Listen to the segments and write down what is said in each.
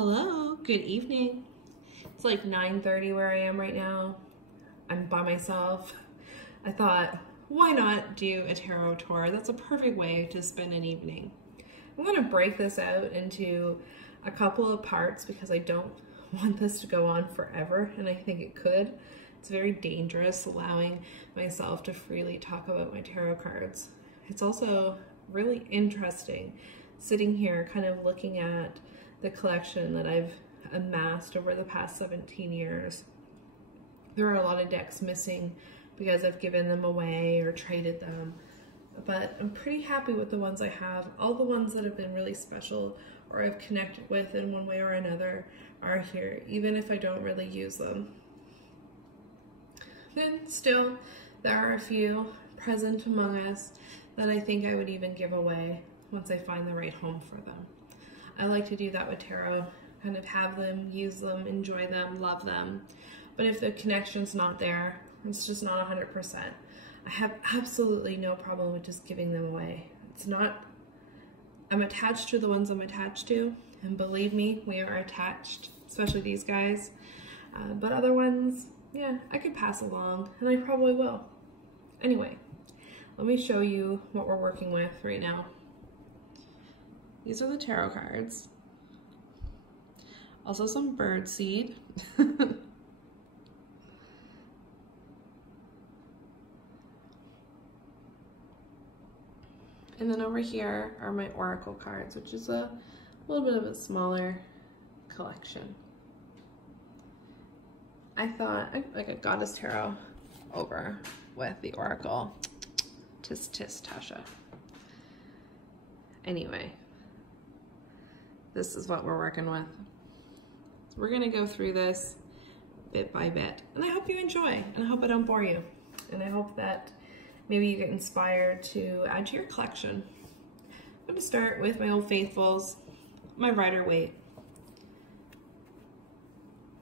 Hello, good evening. It's like 9:30 where I am right now. I'm by myself. I thought, why not do a tarot tour? That's a perfect way to spend an evening. I'm gonna break this out into a couple of parts because I don't want this to go on forever, and I think it could. It's very dangerous allowing myself to freely talk about my tarot cards. It's also really interesting sitting here kind of looking at the collection that I've amassed over the past 17 years. There are a lot of decks missing because I've given them away or traded them, but I'm pretty happy with the ones I have. All the ones that have been really special or I've connected with in one way or another are here, even if I don't really use them. Then still, there are a few present among us that I think I would even give away once I find the right home for them. I like to do that with tarot, kind of have them, use them, enjoy them, love them. But if the connection's not there, it's just not 100%. I have absolutely no problem with just giving them away. It's not, I'm attached to the ones I'm attached to, and believe me, we are attached, especially these guys. But other ones, yeah, I could pass along, and I probably will. Anyway, let me show you what we're working with right now. These are the tarot cards. Also some bird seed. And then over here are my oracle cards, which is a little bit of a smaller collection. I thought like a goddess tarot over with the oracle. Tis tis Tasha. Anyway, this is what we're working with. So we're gonna go through this bit by bit, and I hope you enjoy, and I hope I don't bore you, and I hope that maybe you get inspired to add to your collection. I'm gonna start with my old faithfuls, my Rider-Waite,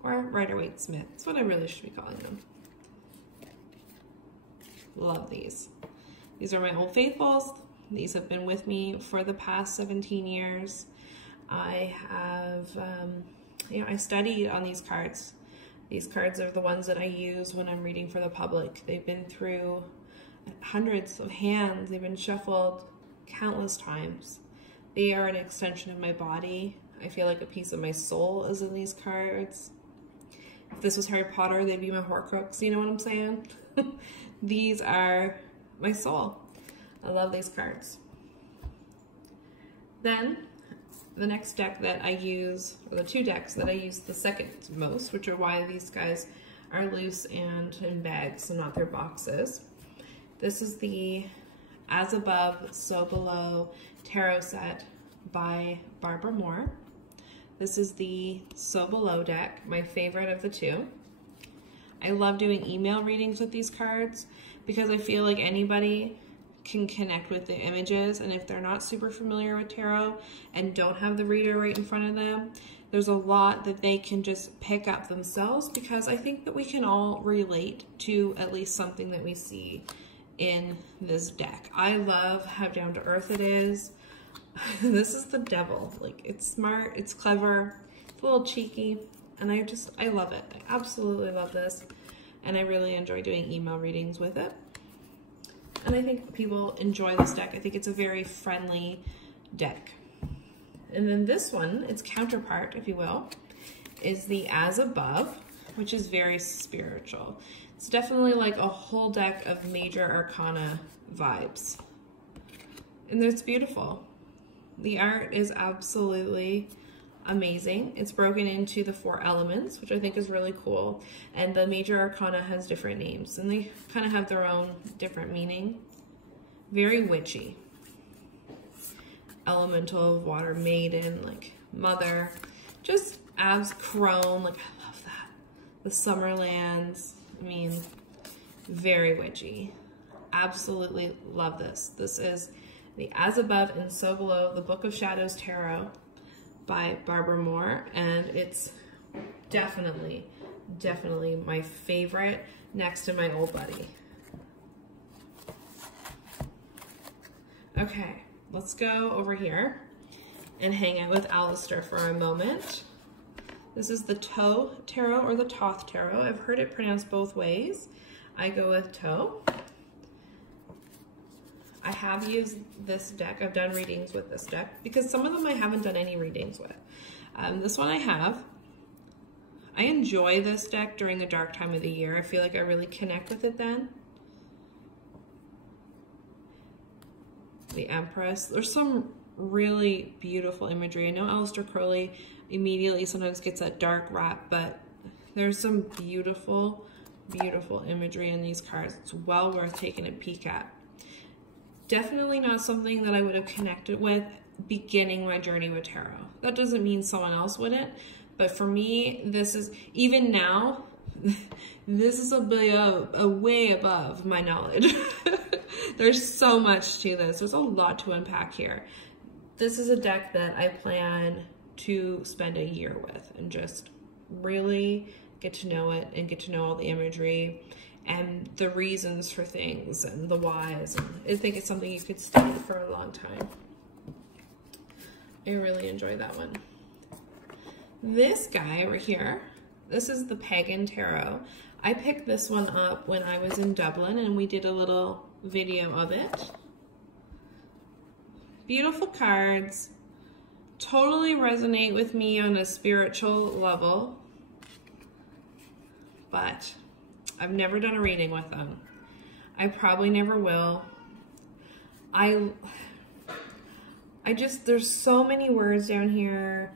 or Rider-Waite Smith. That's what I really should be calling them. Love these. These are my old faithfuls. These have been with me for the past 17 years. I have, I studied on these cards. These cards are the ones that I use when I'm reading for the public. They've been through hundreds of hands. They've been shuffled countless times. They are an extension of my body. I feel like a piece of my soul is in these cards. If this was Harry Potter, they'd be my Horcrux, you know what I'm saying? These are my soul. I love these cards. Then, the next deck that I use, or the two decks that I use the second most, which are why these guys are loose and in bags and not their boxes. This is the As Above, So Below tarot set by Barbara Moore. This is the So Below deck, my favorite of the two. I love doing email readings with these cards because I feel like anybody can connect with the images, and if they're not super familiar with tarot and don't have the reader right in front of them, there's a lot that they can just pick up themselves, because I think that we can all relate to at least something that we see in this deck. I love how down to earth it is. This is the Devil. Like, it's smart, it's clever, it's a little cheeky, and I love it. I absolutely love this, and I really enjoy doing email readings with it. And I think people enjoy this deck. I think it's a very friendly deck. And then this one, its counterpart, if you will, is the As Above, which is very spiritual. It's definitely like a whole deck of major arcana vibes. And it's beautiful. The art is absolutely amazing. It's broken into the 4 elements, which I think is really cool. And the major arcana has different names, and they kind of have their own different meaning. Very witchy. Elemental, water maiden, like mother, just abs crone, like I love that. The Summerlands, I mean, very witchy. Absolutely love this. This is the As Above and So Below, the Book of Shadows Tarot by Barbara Moore, and it's definitely my favorite next to my old buddy. Okay, let's go over here and hang out with Alistair for a moment. This is the Toe Tarot or the Thoth Tarot. I've heard it pronounced both ways. I go with Toe. I have used this deck. I've done readings with this deck because some of them I haven't done any readings with. This one I have. I enjoy this deck during the dark time of the year. I feel like I really connect with it then. The Empress. There's some really beautiful imagery. I know Aleister Crowley immediately sometimes gets that dark rap, but there's some beautiful, beautiful imagery in these cards. It's well worth taking a peek at. Definitely not something that I would have connected with beginning my journey with tarot. That doesn't mean someone else wouldn't, but for me, this is, even now, this is a way above my knowledge. There's so much to this. There's a lot to unpack here. This is a deck that I plan to spend a year with and just really get to know it and get to know all the imagery and the reasons for things and the whys. And I think it's something you could study for a long time. I really enjoy that one. This guy over here, this is the Pagan Tarot. I picked this one up when I was in Dublin and we did a little video of it. Beautiful cards, totally resonate with me on a spiritual level, but I've never done a reading with them. I probably never will. There's so many words down here.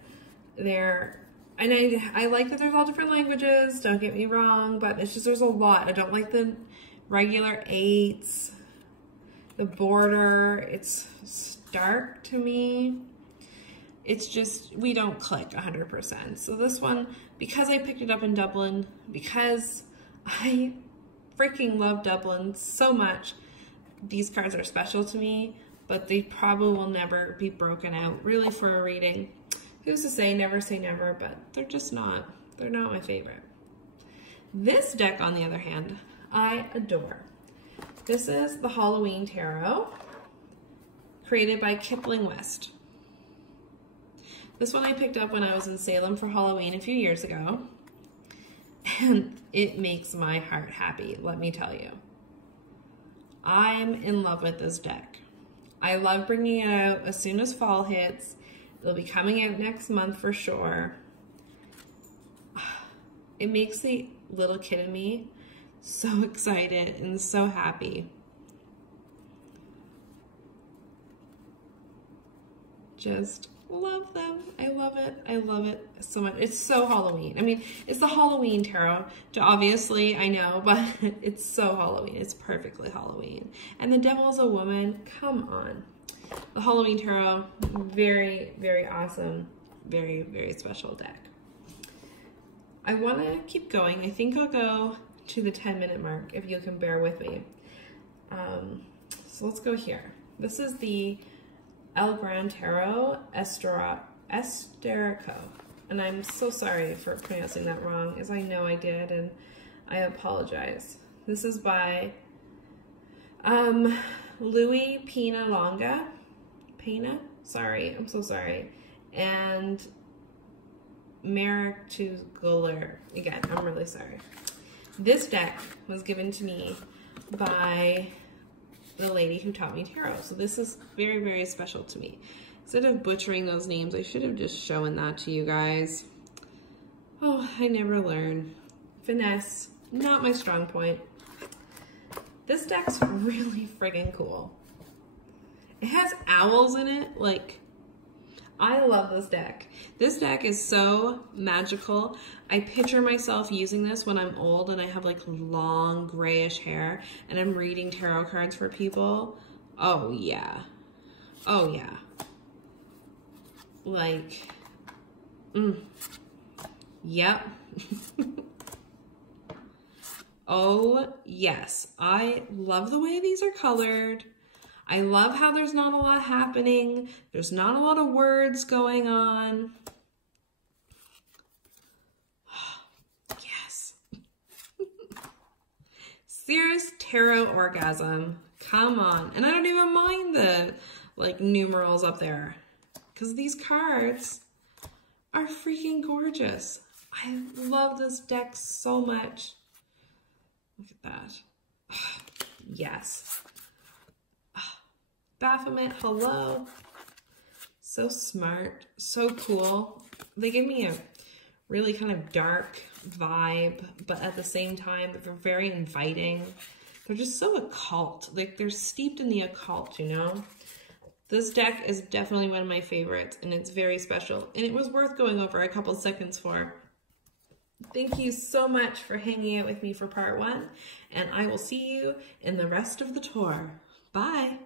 And I like that there's all different languages, don't get me wrong, but it's just, there's a lot. I don't like the regular 8s, the border, it's stark to me. It's just, we don't click 100%. So this one, because I picked it up in Dublin, because I freaking love Dublin so much, these cards are special to me, but they probably will never be broken out really for a reading. Who's to say never, but they're just not. They're not my favorite. This deck, on the other hand, I adore. This is the Halloween Tarot, created by Kipling West. This one I picked up when I was in Salem for Halloween a few years ago, and it makes my heart happy, let me tell you. I'm in love with this deck. I love bringing it out as soon as fall hits. It'll be coming out next month for sure. It makes the little kid in me so excited and so happy. Just love them. I love it. I love it so much. It's so Halloween. I mean, it's the Halloween Tarot, obviously, I know, but it's so Halloween. It's perfectly Halloween. And the Devil's a Woman, come on. The Halloween Tarot, very, very awesome, very, very special deck. I want to keep going. I think I'll go to the 10-minute mark if you can bear with me. So let's go here. This is the El Gran Tarot Esterico. And I'm so sorry for pronouncing that wrong, as I know I did, and I apologize. This is by Louis Pena Longa. Sorry, I'm so sorry. And Merrick to Guller. Again, I'm really sorry. This deck was given to me by the lady who taught me tarot. So this is very, very special to me. Instead of butchering those names, I should have just shown that to you guys. Oh, I never learn. Finesse, not my strong point. This deck's really friggin' cool. It has owls in it. Like, I love this deck. This deck is so magical. I picture myself using this when I'm old and I have like long grayish hair and I'm reading tarot cards for people. Oh yeah. Oh yeah. Like, yep. Oh yes. I love the way these are colored. I love how there's not a lot happening. There's not a lot of words going on. Yes. Serious tarot orgasm. Come on. And I don't even mind the like numerals up there, because these cards are freaking gorgeous. I love this deck so much. Look at that. Yes. Baphomet, hello. So smart, so cool. They give me a really kind of dark vibe, but at the same time, they're very inviting. They're just so occult. Like, they're steeped in the occult, you know? This deck is definitely one of my favorites, and it's very special. And it was worth going over a couple seconds for. Thank you so much for hanging out with me for part 1, and I will see you in the rest of the tour. Bye!